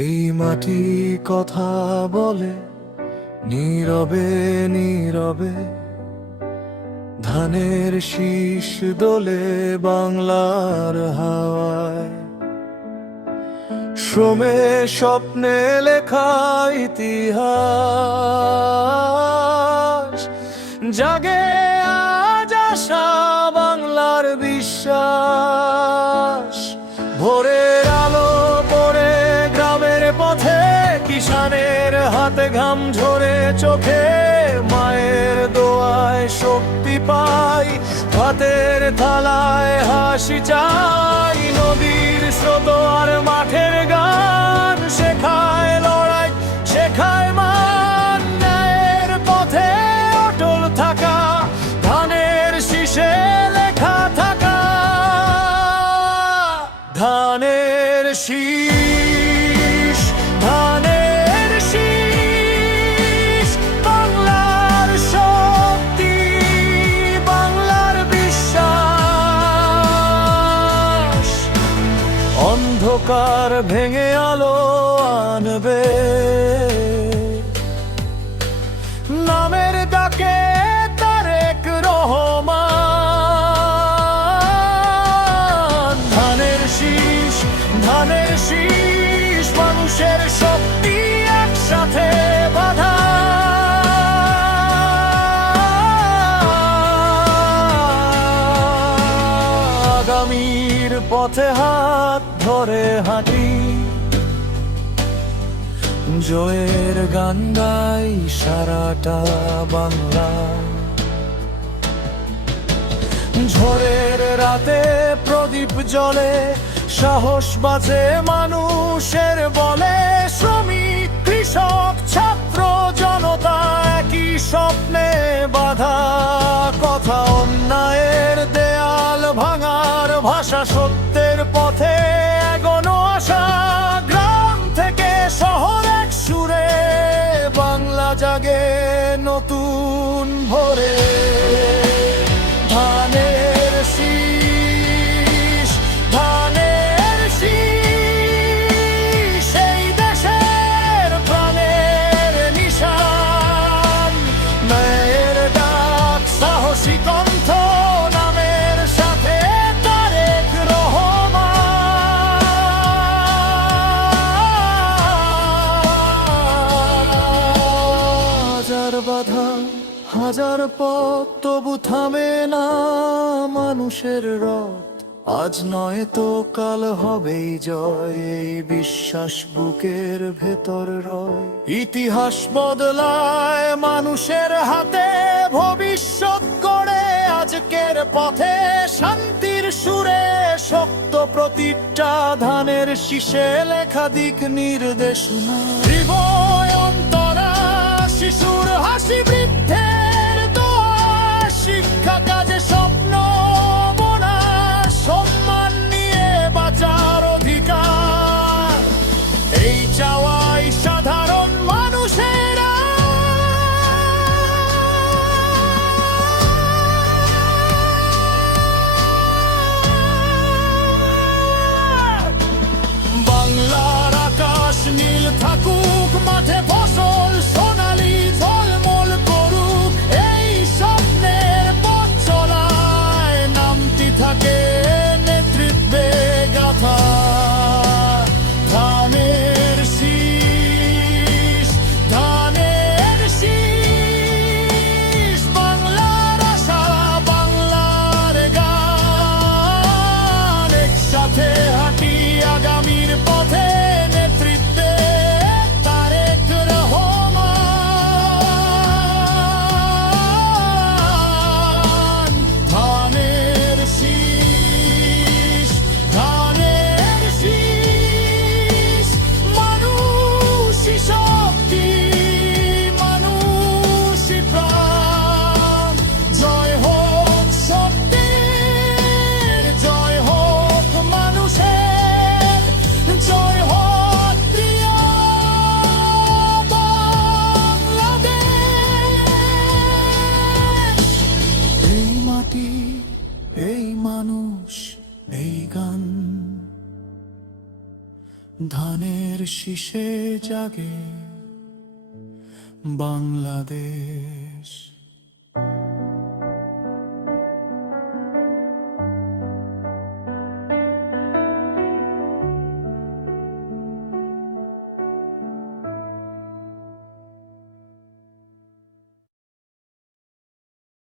এই মাটি কথা বলে নীরবে নীরবে, ধানের শীষ দোলে বাংলার হাওয়ায়। শ্রমে স্বপ্নে লেখা ইতিহাস, জাগে আজ আশা বাংলার বিশ্বাস। ভোরের আলো পড়ে গ্রামের পথে, কিষানের হাতে ঘাম ঝরে চোখে, মায়ের দোয়ায় শক্তি পাই, ভাতের থালায় হাসি চাই। নদীর স্রোত আর মাঠের গান শেখায় লড়াই, শেখায় মান। ন্যায়ের পথে অটল থাকা, ধানের শীষে লেখা থাকা। ধানের শীষ, ধানের শীষ, বাংলার শক্তি, বাংলার বিশ্বাস। অন্ধকার ভেঙে আলো আনবে, নামের ডাকে তারেক রহমান। ধানের শীষ, ধানের শীষ, মানুষের শক্তি একসাথে বাঁধা। আগামীর পথে হাত ধরে হাঁটি, জয়ের গান গাই সারাটা বাংলা। ঝড়ের রাতে প্রদীপ জ্বলে, সাহস বাঁচে মানুষের বলে। শ্রমিক, কৃষক, ছাত্র, জনতা একই স্বপ্নে বাঁধা। কথা অন্যায়ের দেয়াল ভাঙার ভাষা, সত্যের পথে এগোনো আশা। গ্রাম থেকে শহর এক সুরে, বাংলা জাগে নতুন ভোরে। ধানের শীষ, ধানের শীষ, এই দেশের প্রাণের নিশান। ন্যায়ের ডাক, সাহসী কণ্ঠ, নামের সাথে তারেক রহমান। হাজার বাধা, হাজার পথ, তবু থামে না মানুষের রথ। আজ নয় তো কাল হবেই জয়, এই বিশ্বাস বুকের ভেতর রয়। ইতিহাস বদলায় মানুষের হাতে, ভবিষ্যৎ করে আজকের পথে। শান্তির সুরে শক্ত প্রতিটা, ধানের শীষে লেখা দিক নির্দেশনা। হৃদয় অন্তরা, শিশুর হাসি, বৃদ্ধের দোয়া, শিক্ষা কাজে স্বপ্ন বোনা। সম্মান নিয়ে বাঁচার অধিকার, এই চাওয়াই সাধারণ মানুষেরা। বাংলার আকাশ নীল থাকুক, মাঠে ফসল সোনালি ঝলমল করুক। এই স্বপ্নের পথ চলায় নামটি থাকে নেতৃত্বে গাথা। ধানের শীষ, ধানের শীষ, বাংলার আশা, বাংলার গান। একসাথে হাঁটি আগামীর পথে, নেতৃত্বে তারেক রহমান। ধানের শীষ, ধানের শীষ, মানুষই শক্তি, মানুষই প্রাণ। জয় হোক সত্যের, জয় হোক মানুষের, জয় হোক প্রিয় বাংলাদেশ। এই মাটি, এই মানুষ, এই গান, ধানের শীষে জাগে বাংলাদেশ।